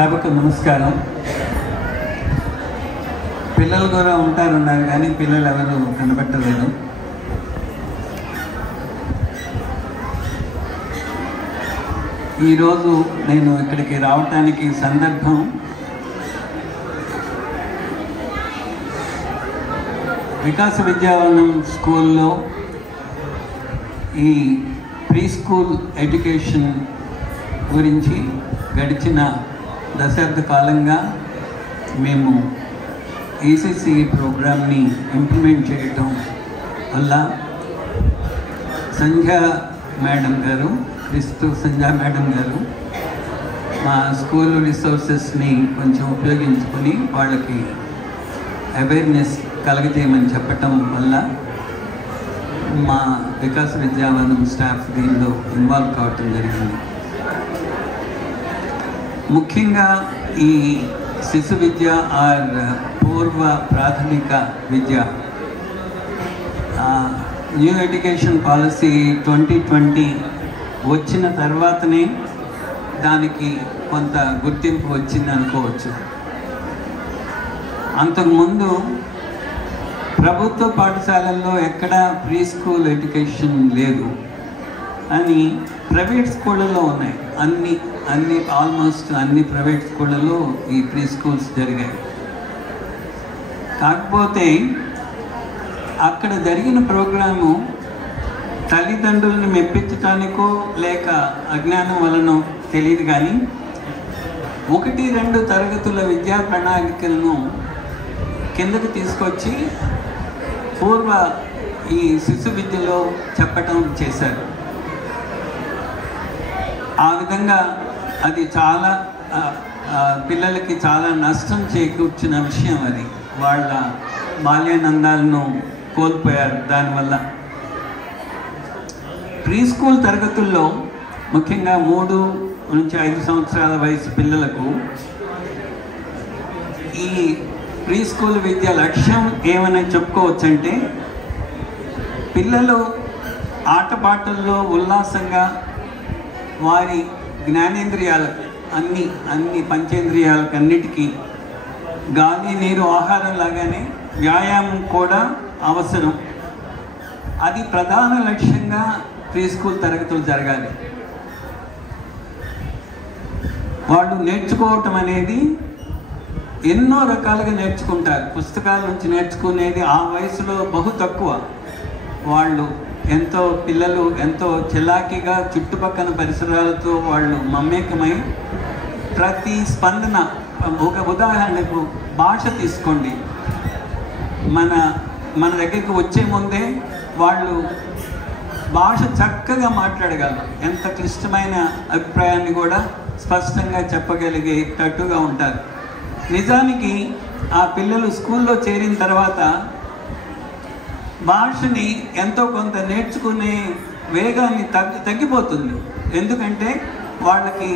సభకు నమస్కారం. పిల్లలు కూడా ఉంటారన్నారు కానీ పిల్లలు ఎవరు కనబట్టలేదు. ఈరోజు నేను ఇక్కడికి రావటానికి సందర్భం వికాస విద్యావనం స్కూల్లో ఈ ప్రీ స్కూల్ ఎడ్యుకేషన్ గురించి గడిచిన దశాబ్ద కాలంగా మేము ఏసీసీ ప్రోగ్రామ్ని ఇంప్లిమెంట్ చేయటం వల్ల సంధ్యా మేడం గారు మా స్కూల్ రిసోర్సెస్ని కొంచెం ఉపయోగించుకొని వాళ్ళకి అవేర్నెస్ కలగజేయమని చెప్పటం వల్ల మా వికాస విద్యావనం స్టాఫ్ దీనిలో ఇన్వాల్వ్ కావటం జరిగింది. ముఖ్యంగా ఈ శిశు విద్య ఆర్ పూర్వ ప్రాథమిక విద్య న్యూ ఎడ్యుకేషన్ పాలసీ 2020 వచ్చిన తర్వాతనే దానికి కొంత గుర్తింపు వచ్చింది అనుకోవచ్చు. అంతకుముందు ప్రభుత్వ పాఠశాలల్లో ఎక్కడా ప్రీ స్కూల్ ఎడ్యుకేషన్ లేదు అని ప్రైవేట్ స్కూళ్ళలో ఉన్నాయి. ఆల్మోస్ట్ అన్ని ప్రైవేట్ స్కూళ్ళలో ఈ ప్రీ స్కూల్స్ జరిగాయి. కాకపోతే అక్కడ జరిగిన ప్రోగ్రాము తల్లిదండ్రులను మెప్పించడానికో లేక అజ్ఞానం వలనో తెలియదు కానీ 1-2 తరగతుల విద్యా ప్రణాళికలను కిందకు తీసుకొచ్చి పూర్వ ఈ శిశు విద్యలో చెప్పటం చేశారు. ఆ విధంగా అది చాలా పిల్లలకి చాలా నష్టం చేకూర్చిన విషయం. అది వాళ్ళ బాల్యానందాలను కోల్పోయారు. దానివల్ల ప్రీ స్కూల్ తరగతుల్లో ముఖ్యంగా 3 నుంచి 5 సంవత్సరాల వయసు పిల్లలకు ఈ ప్రీ స్కూల్ విద్య లక్ష్యం ఏమని చెప్పుకోవచ్చంటే పిల్లలు ఆటపాటల్లో ఉల్లాసంగా వారి జ్ఞానేంద్రియాలకు అన్ని పంచేంద్రియాలకు అన్నిటికీ గాలి నీరు ఆహారం లాగానే వ్యాయామం కూడా అవసరం. అది ప్రధాన లక్ష్యంగా ప్రీ స్కూల్ తరగతులు జరగాలి. వాళ్ళు నేర్చుకోవటం అనేది ఎన్నో రకాలుగా నేర్చుకుంటారు. పుస్తకాల నుంచి నేర్చుకునేది ఆ వయసులో బహు తక్కువ. వాళ్ళు పిల్లలు ఎంతో చిలాకీగా చుట్టుపక్కల పరిసరాలతో వాళ్ళు మమేకమై ప్రతి స్పందన, ఒక ఉదాహరణకు భాష తీసుకోండి. మన దగ్గరికి వచ్చే ముందే వాళ్ళు భాష చక్కగా మాట్లాడగలరు. ఎంత క్లిష్టమైన అభిప్రాయాన్ని కూడా స్పష్టంగా చెప్పగలిగేటట్టుగా ఉంటారు. నిజానికి ఆ పిల్లలు స్కూల్లో చేరిన తర్వాత భాషని ఎంతో కొంత నేర్చుకునే వేగాన్ని తగ్గిపోతుంది. ఎందుకంటే వాళ్ళకి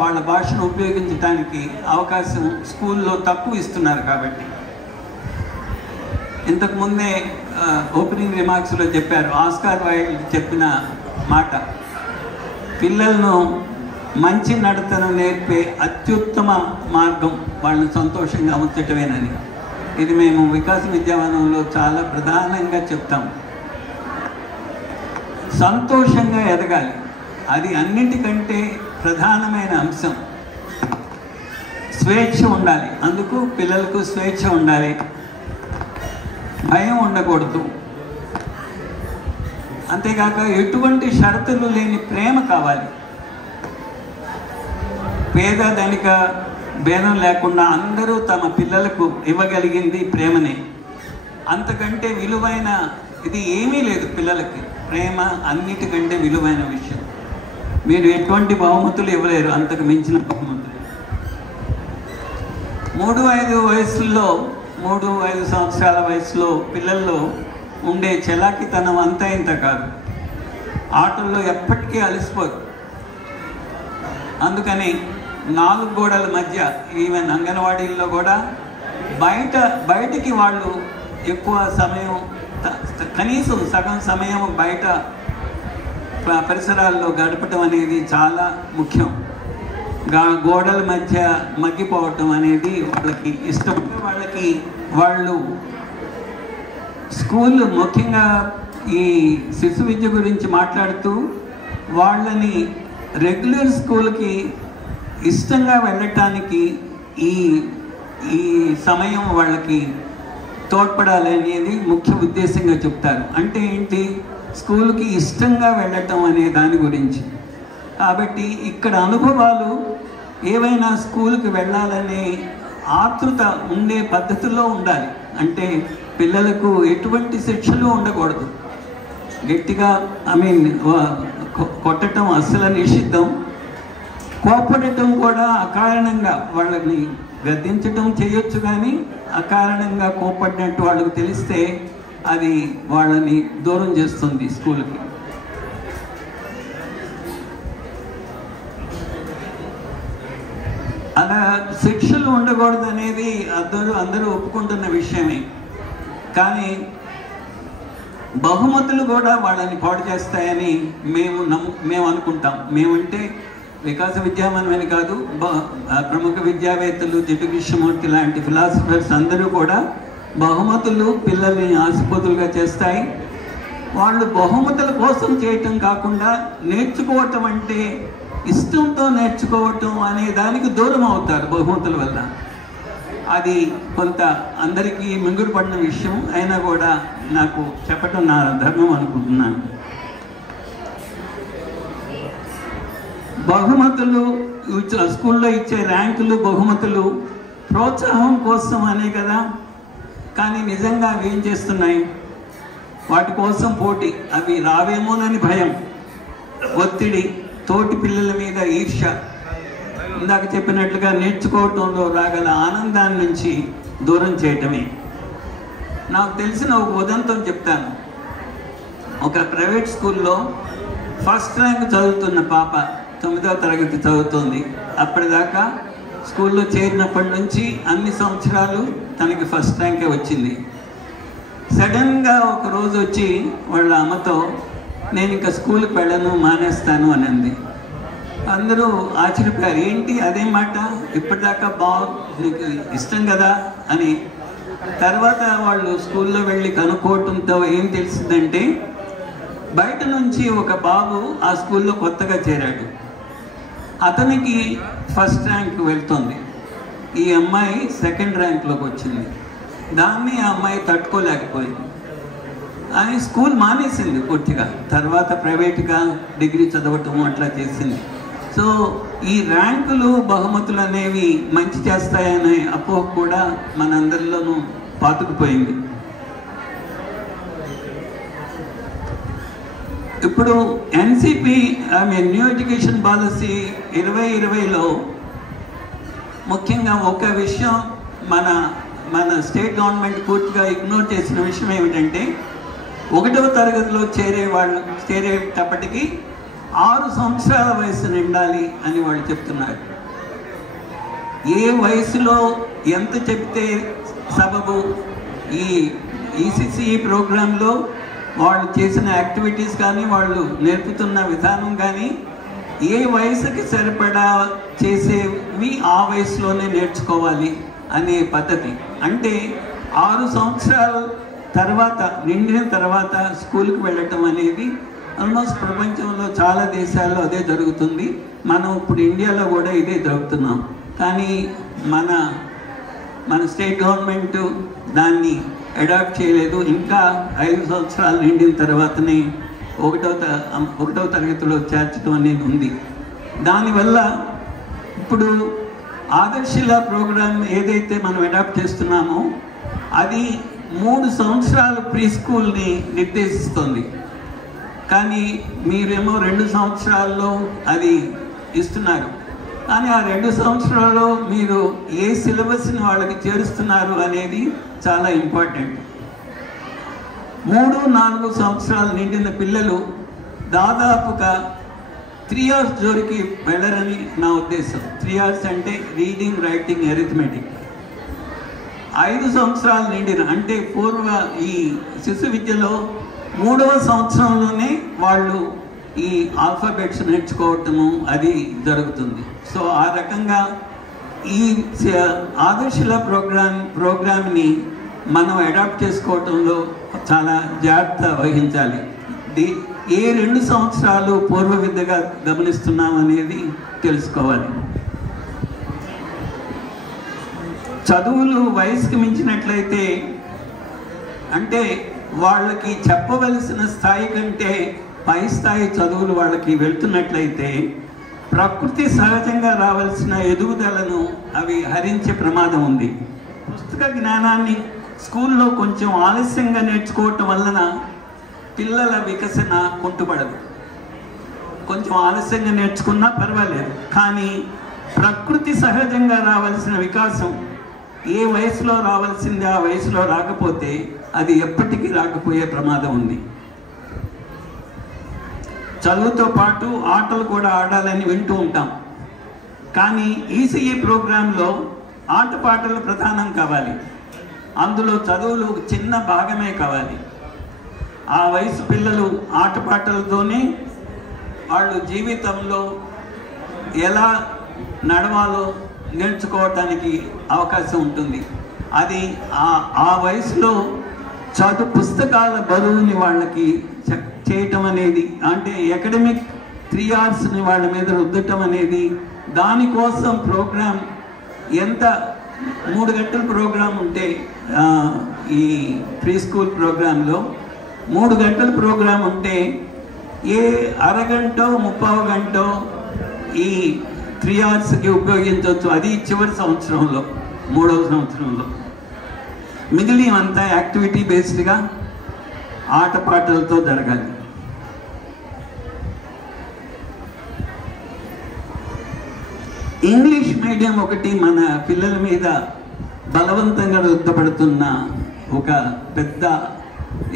వాళ్ళ భాషను ఉపయోగించడానికి అవకాశం స్కూల్లో తక్కువ ఇస్తున్నారు కాబట్టి. ఇంతకుముందే ఓపెనింగ్ రిమార్క్స్లో చెప్పారు, ఆస్కార్ వైల్డ్ చెప్పిన మాట, పిల్లలను మంచి నడతను నేర్పే అత్యుత్తమ మార్గం వాళ్ళని సంతోషంగా ఉంచటమేనని. ఇది మేము వికాస విద్యావనంలో చాలా ప్రధానంగా చెప్తాం. సంతోషంగా ఎదగాలి, అది అన్నింటికంటే ప్రధానమైన అంశం. స్వేచ్ఛ ఉండాలి, అందుకు పిల్లలకు స్వేచ్ఛ ఉండాలి, భయం ఉండకూడదు. అంతేకాక ఎటువంటి షరతులు లేని ప్రేమ కావాలి. పేద ధనిక భేదం లేకుండా అందరూ తమ పిల్లలకు ఇవ్వగలిగింది ప్రేమనే. అంతకంటే విలువైన ఇది ఏమీ లేదు. పిల్లలకి ప్రేమ అన్నిటికంటే విలువైన విషయం. మీరు ఎటువంటి బహుమతులు ఇవ్వలేరు, అంతకు మించిన బహుమతులు. 3-5 సంవత్సరాల వయసులో పిల్లల్లో ఉండే చలాకితనం అంతా ఇంత కాదు. ఆటల్లో ఎప్పటికీ అలసిపోదు. అందుకని 4 గోడల మధ్య, ఈవెన్ అంగన్వాడీల్లో కూడా బయటికి వాళ్ళు ఎక్కువ సమయం, కనీసం సగం సమయం బయట పరిసరాల్లో గడపటం అనేది చాలా ముఖ్యం. గోడల మధ్య మగ్గిపోవటం అనేది వాళ్ళకి ఇష్టం. వాళ్ళు స్కూల్ ముఖ్యంగా ఈ శిశు విద్య గురించి మాట్లాడుతూ వాళ్ళని రెగ్యులర్ స్కూల్కి ఇష్టంగా వెళ్ళటానికి ఈ సమయం వాళ్ళకి తోడ్పడాలి అనేది ముఖ్య ఉద్దేశంగా చెప్తారు. అంటే ఏంటి, స్కూల్కి ఇష్టంగా వెళ్ళటం అనే దాని గురించి. కాబట్టి ఇక్కడ అనుభవాలు ఏవైనా స్కూల్కి వెళ్ళాలనే ఆతృత ఉండే పద్ధతిలో ఉండాలి. అంటే పిల్లలకు ఎటువంటి శిక్షలు ఉండకూడదు. గట్టిగా కొట్టడం అస్సలు నిషిద్ధం. కోపడటం కూడా అకారణంగా వాళ్ళని గద్దించడం చేయొచ్చు, కానీ అకారణంగా కోపడినట్టు వాళ్ళకు తెలిస్తే అది వాళ్ళని దూరం చేస్తుంది స్కూల్కి. అలా శిక్షలు ఉండకూడదు అనేది అందరూ ఒప్పుకుంటున్న విషయమే. కానీ బహుమతులు కూడా వాళ్ళని పాడు చేస్తాయని మేము అనుకుంటాం. మేమంటే వికాస విద్యామనమని కాదు, ప్రముఖ విద్యావేత్తలు జిడ్డు కృష్ణమూర్తి లాంటి ఫిలాసఫర్స్ అందరూ కూడా బహుమతులు పిల్లల్ని ఆశపోతులుగా చేస్తాయి. వాళ్ళు బహుమతుల కోసం చేయటం కాకుండా నేర్చుకోవటం అంటే ఇష్టంతో నేర్చుకోవటం అనే దానికి దూరం అవుతారు బహుమతుల వల్ల. అది కొంత అందరికీ మింగుడు పడిన విషయం అయినా కూడా నాకు చెప్పటం నా ధర్మం అనుకుంటున్నాను. బహుమతులు స్కూల్లో ఇచ్చే ర్యాంకులు, బహుమతులు ప్రోత్సాహం కోసం అనే కదా. కానీ నిజంగా అవి ఏం చేస్తున్నాయి, వాటి కోసం పోటీ, అవి రావేమోనని భయం, ఒత్తిడి, తోటి పిల్లల మీద ఈర్ష్య, ఇందాక చెప్పినట్లుగా నేర్చుకోవటంలో రాగల ఆనందాన్ని నుంచి దూరం చేయటమే. నాకు తెలిసిన ఒక ఉదంతం చెప్తాను. ఒక ప్రైవేట్ స్కూల్లో ఫస్ట్ ర్యాంక్ చదువుతున్న పాప 9వ తరగతి చదువుతుంది. అప్పటిదాకా స్కూల్లో చేరినప్పటి నుంచి అన్ని సంవత్సరాలు తనకి ఫస్ట్ ర్యాంకే వచ్చింది. సడన్గా ఒక రోజు వచ్చి వాళ్ళ అమ్మతో, నేను ఇంకా స్కూల్కి వెళ్ళను, మానేస్తాను అని అంది. అందరూ ఆశ్చర్యపోయారు, ఏంటి అదే మాట, ఇప్పటిదాకా నీకు ఇష్టం కదా అని. తర్వాత వాళ్ళు స్కూల్లో వెళ్ళి కనుక్కోవటంతో ఏం తెలిసిందంటే, బయట నుంచి ఒక బాబు ఆ స్కూల్లో కొత్తగా చేరాడు. అతనికి ఫస్ట్ ర్యాంక్ వెళ్తుంది, ఈ అమ్మాయి సెకండ్ ర్యాంక్లోకి వచ్చింది. దాన్ని ఆ అమ్మాయి తట్టుకోలేకపోయింది అని స్కూల్ మానేసింది పూర్తిగా. తర్వాత ప్రైవేట్గా డిగ్రీ చదవటం అట్లా చేసింది. సో ఈ ర్యాంకులు, బహుమతులు అనేవి మంచి చేస్తాయనే అపోహ కూడా మనందరిలోనూ పాతుకుపోయింది. ఇప్పుడు ఎన్సిపి న్యూ ఎడ్యుకేషన్ పాలసీ 2020లో ముఖ్యంగా ఒక విషయం మన స్టేట్ గవర్నమెంట్ పూర్తిగా ఇగ్నోర్ చేసిన విషయం ఏమిటంటే, 1వ తరగతిలో చేరేటప్పటికి 6 సంవత్సరాల వయసు నిండాలి అని వాళ్ళు చెప్తున్నారు. ఏ వయసులో ఎంత చెప్తే సబబు, ఈ ఈసీసీ ప్రోగ్రాంలో వాళ్ళు చేసిన యాక్టివిటీస్ కానీ, వాళ్ళు నేర్పుతున్న విధానం కానీ ఏ వయసుకి సరిపడా చేసేవి ఆ వయసులోనే నేర్చుకోవాలి అనే పద్ధతి. అంటే 6 సంవత్సరాల తర్వాత, నిండిన తర్వాత స్కూల్కి వెళ్ళటం అనేది ఆల్మోస్ట్ ప్రపంచంలో చాలా దేశాల్లో అదే జరుగుతుంది. మనం ఇప్పుడు ఇండియాలో కూడా ఇదే జరుగుతున్నాం. కానీ మన స్టేట్ గవర్నమెంట్ దాన్ని అడాప్ట్ చేయలేదు. ఇంకా 5 సంవత్సరాలు నిండిన తర్వాతనే 1వ తరగతిలో చేర్చడం అనేది ఉంది. దానివల్ల ఇప్పుడు ఆదర్శిల ప్రోగ్రామ్ ఏదైతే మనం అడాప్ట్ చేస్తున్నామో అది 3 సంవత్సరాలు ప్రీ స్కూల్ని నిర్దేశిస్తుంది. కానీ మీరేమో 2 సంవత్సరాల్లో అది ఇస్తున్నారు. కానీ ఆ 2 సంవత్సరాల్లో మీరు ఏ సిలబస్ని వాళ్ళకి చేరుస్తున్నారు అనేది చాలా ఇంపార్టెంట్. 3-4 సంవత్సరాలు నిండిన పిల్లలు దాదాపుగా 3 hours జోలికి వెళ్ళరని నా ఉద్దేశం. 3 hours అంటే రీడింగ్, రైటింగ్, అరిథమెటిక్. 5 సంవత్సరాలు నిండిన అంటే ఈ శిశు విద్యలో 3వ సంవత్సరంలోనే వాళ్ళు ఈ ఆల్ఫాబెట్స్ నేర్చుకోవటము అది జరుగుతుంది. సో ఆ రకంగా ఈ ఆదర్శల ప్రోగ్రామ్ని మనం అడాప్ట్ చేసుకోవటంలో చాలా జాగ్రత్త వహించాలి. ఏ 2 సంవత్సరాలు పూర్వ విద్యగా గమనిస్తున్నాం అనేది తెలుసుకోవాలి. చదువులు వయసుకు మించినట్లయితే, అంటే వాళ్ళకి చెప్పవలసిన స్థాయి కంటే పై స్థాయి చదువులు వాళ్ళకి వెళ్తున్నట్లయితే ప్రకృతి సహజంగా రావాల్సిన ఎదుగుదలను అవి హరించే ప్రమాదం ఉంది. పుస్తక జ్ఞానాన్ని స్కూల్లో కొంచెం ఆలస్యంగా నేర్చుకోవటం వలన పిల్లల వికసన కుంటుపడదు. కొంచెం ఆలస్యంగా నేర్చుకున్నా పర్వాలేదు, కానీ ప్రకృతి సహజంగా రావాల్సిన వికాసం ఏ వయసులో రావాల్సింది ఆ వయసులో రాకపోతే అది ఎప్పటికీ రాకపోయే ప్రమాదం ఉంది. చదువుతో పాటు ఆటలు కూడా ఆడాలని వింటూ ఉంటాం, కానీ ఈసీఈ ప్రోగ్రాంలో ఆటపాటలు ప్రధానం కావాలి. అందులో చదువులు చిన్న భాగమే కావాలి. ఆ వయసు పిల్లలు ఆటపాటలతోనే వాళ్ళు జీవితంలో ఎలా నడవాలో నేర్చుకోవటానికి అవకాశం ఉంటుంది. అది ఆ వయసులో పుస్తకాల బరువుని వాళ్ళకి చేయటం అనేది, అంటే అకాడమిక్ 3 అవర్స్ని వాళ్ళ మీద రుద్దటం అనేది, దానికోసం ప్రోగ్రాం ఎంత 3 గంటల ప్రోగ్రాం ఉంటే ఈ ప్రీ స్కూల్ ప్రోగ్రాంలో 3 గంటల ప్రోగ్రాం ఉంటే ఏ అరగంట 30 గంట ఈ 3 అవర్స్కి ఉపయోగించవచ్చు. అది చివరి సంవత్సరంలో, 3వ సంవత్సరంలో. మిగిలినంతా యాక్టివిటీ బేస్డ్గా ఆటపాటలతో జరగాలి. ఇంగ్లీష్ మీడియం ఒకటి మన పిల్లల మీద బలవంతంగా రుద్దపడుతున్న ఒక పెద్ద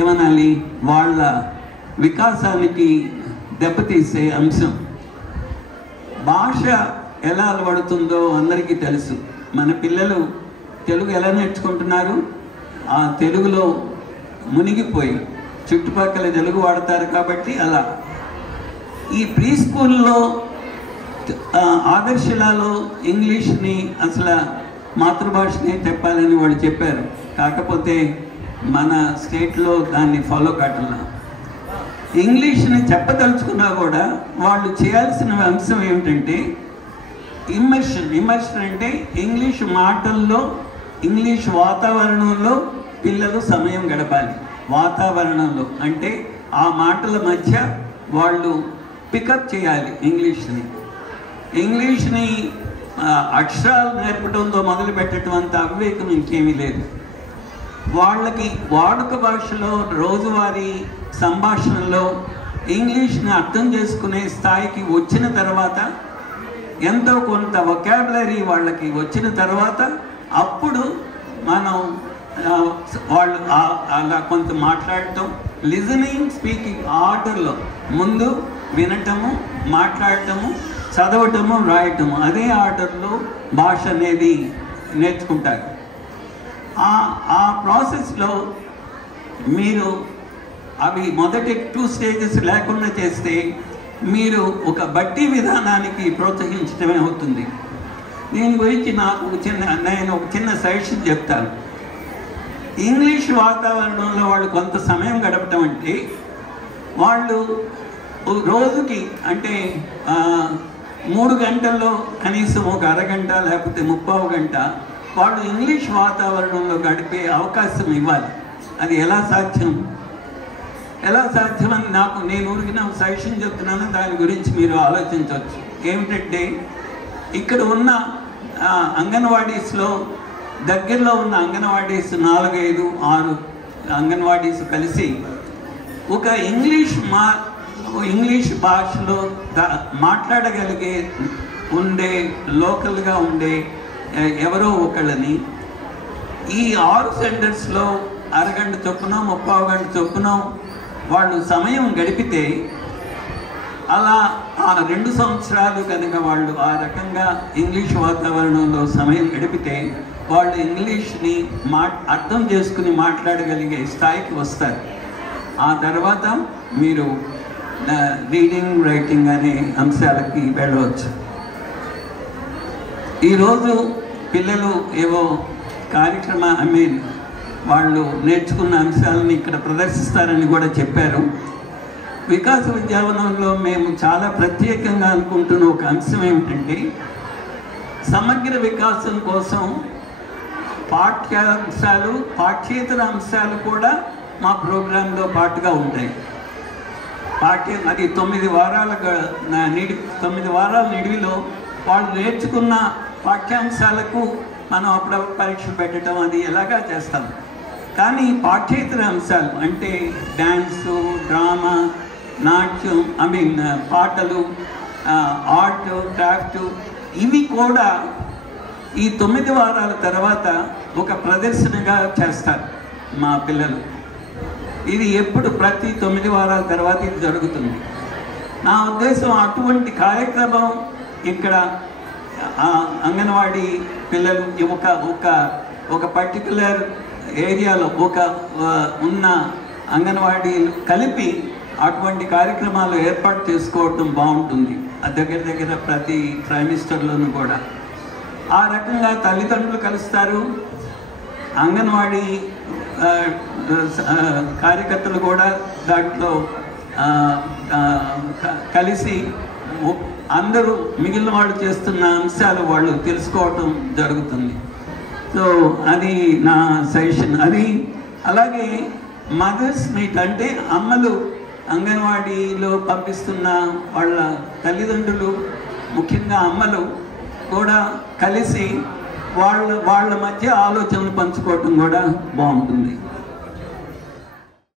ఏమనాలి, వాళ్ళ వికాసానికి దెబ్బతీసే అంశం. భాష ఎలా అలవడుతుందో అందరికీ తెలుసు. మన పిల్లలు తెలుగు ఎలా నేర్చుకుంటున్నారు? ఆ తెలుగులో మునిగిపోయి చుట్టుపక్కల తెలుగు వాడతారు కాబట్టి అలా. ఈ ప్రీ స్కూల్లో ఆదర్శలలో ఇంగ్లీష్ని అసలు మాతృభాషనే చెప్పాలని వాళ్ళు చెప్పారు. కాకపోతే మన స్టేట్లో దాన్ని ఫాలో కావట్లా. ఇంగ్లీష్ని చెప్పదలుచుకున్నా కూడా వాళ్ళు చేయాల్సిన అంశం ఏమిటంటే ఇమ్మర్షన్ అంటే ఇంగ్లీష్ మాటల్లో, ఇంగ్లీష్ వాతావరణంలో పిల్లలు సమయం గడపాలి. వాతావరణంలో అంటే ఆ మాటల మధ్య వాళ్ళు పికప్ చేయాలి ఇంగ్లీష్ని అక్షరాలు నేర్పడంతో మొదలు పెట్టడం అంత అవివేకం ఇంకేమీ లేదు. వాళ్ళకి వాడుక భాషలో రోజువారీ సంభాషణలో ఇంగ్లీష్ని అర్థం చేసుకునే స్థాయికి వచ్చిన తర్వాత, ఎంతో కొంత వొకాబులరీ వాళ్ళకి వచ్చిన తర్వాత అప్పుడు మనం వాళ్ళు అలా కొంత మాట్లాడటం, లిజనింగ్, స్పీకింగ్ ఆర్డర్లో ముందు వినటము, మాట్లాడటము, చదవటము, రాయటము, అదే ఆర్డర్లో భాష అనేది నేర్చుకుంటారు. ఆ ప్రాసెస్లో మీరు అవి మొదటి 2 స్టేజెస్ లేకుండా చేస్తే మీరు ఒక బట్టి విధానానికి ప్రోత్సహించడమే అవుతుంది. దీని గురించి నేను ఒక చిన్న సజెషన్ చెప్తాను. ఇంగ్లీష్ వాతావరణంలో వాళ్ళు కొంత సమయం గడపటం అంటే, వాళ్ళు రోజుకి అంటే 3 గంటల్లో కనీసం ఒక అరగంట లేకపోతే 30 గంట వాళ్ళు ఇంగ్లీష్ వాతావరణంలో గడిపే అవకాశం ఇవ్వాలి. అది ఎలా సాధ్యమని నేను ఊరికి సజెషన్ చెప్తున్నాను. దాని గురించి మీరు ఆలోచించవచ్చు. ఏమిటంటే, ఇక్కడ ఉన్న అంగన్వాడీస్లో, దగ్గరలో ఉన్న అంగన్వాడీస్ 4, 5, 6 అంగన్వాడీస్ కలిసి ఒక ఇంగ్లీష్ భాషలో మాట్లాడగలిగే లోకల్గా ఉండే ఎవరో ఒకళ్ళని ఈ 6 సెంటర్స్లో అరగంట చొప్పున 30 గంట చొప్పున వాళ్ళు సమయం గడిపితే, అలా ఆ 2 సంవత్సరాలు కనుక వాళ్ళు ఆ రకంగా ఇంగ్లీష్ వాతావరణంలో సమయం గడిపితే వాళ్ళు ఇంగ్లీష్ని అర్థం చేసుకుని మాట్లాడగలిగే స్థాయికి వస్తారు. ఆ తర్వాత మీరు రీడింగ్, రైటింగ్ అనే అంశాలకి వెళ్ళవచ్చు. ఈరోజు పిల్లలు ఏవో వాళ్ళు నేర్చుకున్న అంశాలను ఇక్కడ ప్రదర్శిస్తారని కూడా చెప్పారు. వికాస విద్యావనంలో మేము చాలా ప్రత్యేకంగా అనుకుంటున్న ఒక అంశం ఏమిటంటే, సమగ్ర వికాసం కోసం పాఠ్యాంశాలు, పాఠ్యేతర అంశాలు కూడా మా ప్రోగ్రాంలో పాటుగా ఉంటాయి. అది 9 వారాల నిడివిలో వాళ్ళు నేర్చుకున్న పాఠ్యాంశాలకు మనం అప్పుడప్పుడు పరీక్షలు పెట్టడం అది ఎలాగా చేస్తాం. కానీ పాఠ్యేతర అంశాలు అంటే డ్యాన్సు, డ్రామా, నాట్యం, పాటలు, ఆర్ట్, క్రాఫ్ట్, ఇవి కూడా ఈ 9 వారాల తర్వాత ఒక ప్రదర్శనగా చేస్తారు మా పిల్లలు. ఇది ప్రతి 9 వారాల తర్వాత ఇది జరుగుతుంది. నా ఉద్దేశం అటువంటి కార్యక్రమం ఇక్కడ అంగన్వాడీ పిల్లలు ఒక పర్టికులర్ ఏరియాలో ఉన్న అంగన్వాడీలు కలిపి అటువంటి కార్యక్రమాలు ఏర్పాటు చేసుకోవటం బాగుంటుంది. దగ్గర ప్రతి ట్రైమిస్టర్లోనూ కూడా ఆ రకంగా తల్లిదండ్రులు కలుస్తారు, అంగన్వాడీ కార్యకర్తలు కూడా దాంట్లో కలిసి అందరూ మిగిలిన వాళ్ళు చేస్తున్న అంశాలు వాళ్ళు తెలుసుకోవటం జరుగుతుంది. సో అది నా సజెషన్. అది అలాగే మదర్స్ మీట్ అంటే అమ్మలు అంగన్వాడీలో పంపిస్తున్న వాళ్ళ తల్లిదండ్రులు, ముఖ్యంగా అమ్మలు కూడా కలిసి వాళ్ళ మధ్య ఆలోచనలు పంచుకోవటం కూడా బాగుంటుంది.